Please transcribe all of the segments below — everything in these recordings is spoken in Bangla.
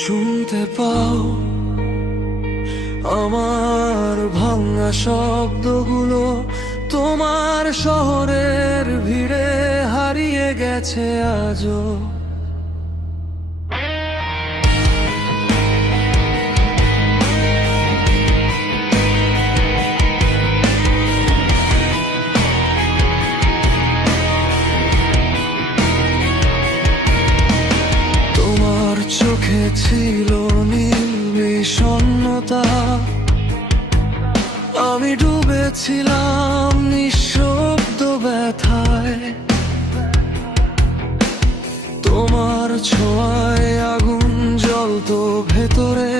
শুনতে পাও আমার ভাঙা শব্দগুলো, তোমার শহরের ভিড়ে হারিয়ে গেছে আজও। তোমার চোখে ছিল নীল বিষণ্ণতা, আমি ডুবেছিলাম নিঃশব্দ ব্যথায়। তোমার ছোঁয়ায় আগুন জ্বলতো ভেতরে,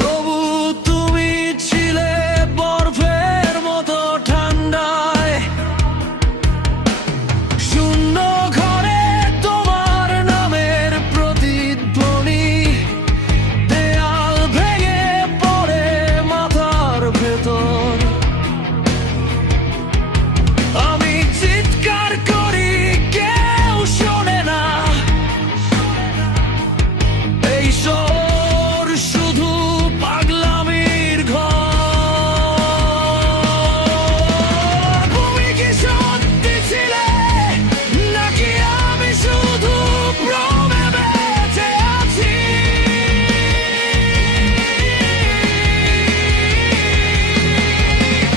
তবু তুমি ছিলে বরফের মতো ঠান্ডায়। শূন্য ঘরে তোমার নামের প্রতিধ্বনি, দেয়াল ভেঙে পড়ে মাথার ভেতর। আমি চিৎকার করি, কেউ শোনে না। এই শহর শুধু পাগলামির ঘর। তুমি কি সত্যি ছিলে, নাকি আমি শুধু ভ্রমে বেঁচে আছি?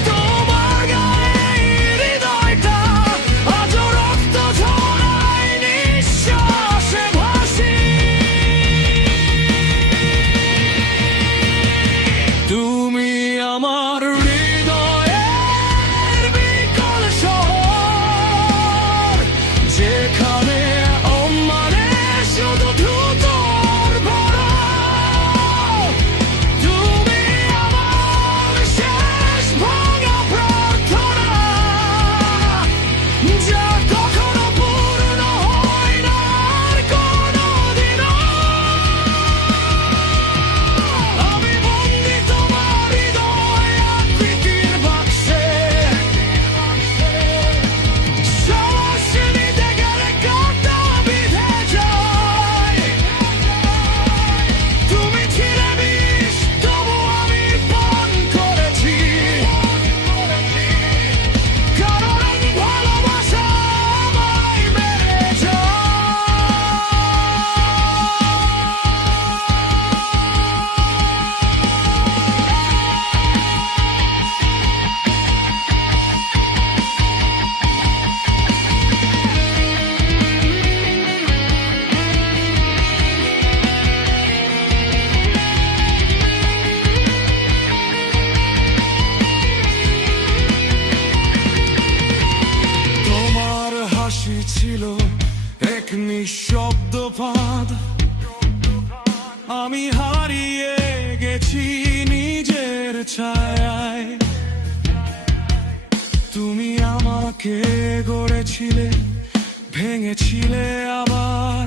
তোমার গায়ে হৃদয়টা আজও রক্ত ঝরায়, নিঃশ্বাসে ভাসি। তুমি আমার হৃদয়ের বিকল শহর, যেখানে অম্মানে শুধু দ্রুতর ভরা। তুমি আমার শেষ ভাঙা প্রার্থনা, যা কখনো পূর্ণ হয় না আর কোনোদিনও। আমি বন্দী তোমার হৃদয় আকৃতির বাক্সে, শ্বাস নিতে গেলে কাঁটা বিঁধে যায়। তুমি ছিলে বিষ, তবু আমি পান করেছি, কারণ ভালোবাসা আমায় মেরে তোমার হাসি ছিল এক নিঃশব্দ ফাঁদ, আমি হারিয়ে গেছি নিজের ছায়ায়। তুমি আমাকে গড়েছিলে, ভেঙেছিলে আবার।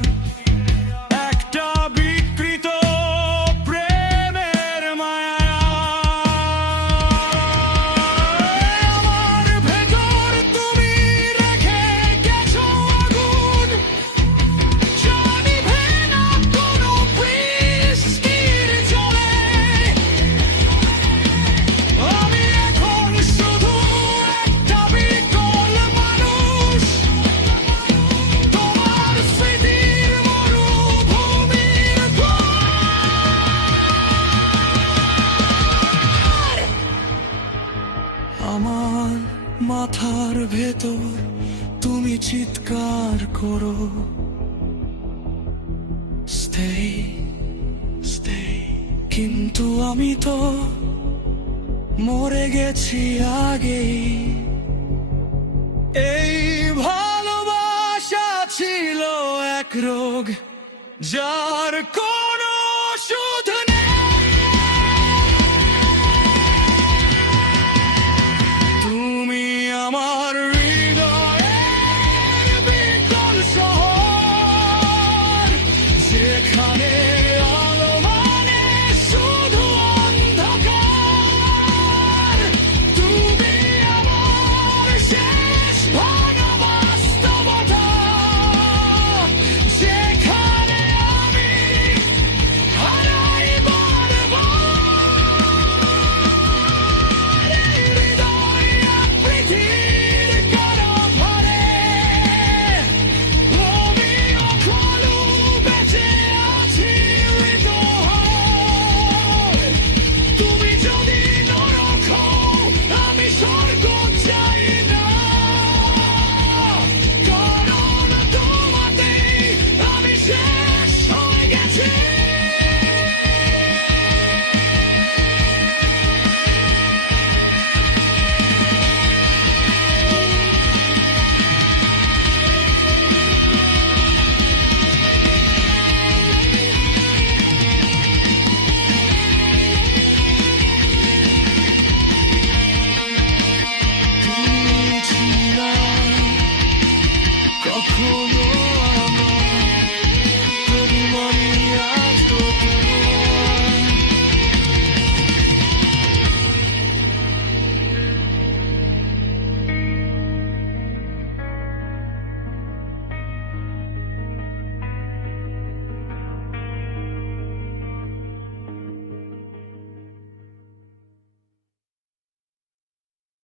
একটা বিকৃত প্রেমের মায়া আমার ভেতর তুমি রেখে গেছো আগুন, জানি ভেঙা কোনো বৃষ্টির জলে। আমি এখন শুধু একটা বিকল মানুষ, তোমার স্মৃতির মরুভূমির দ্বার। আমার মাথার ভেতর তুমি চিৎকার করো, stay, stay, কিন্তু আমি তো মরে গেছি আগেই। এই ভালোবাসা ছিল এক রোগ, যার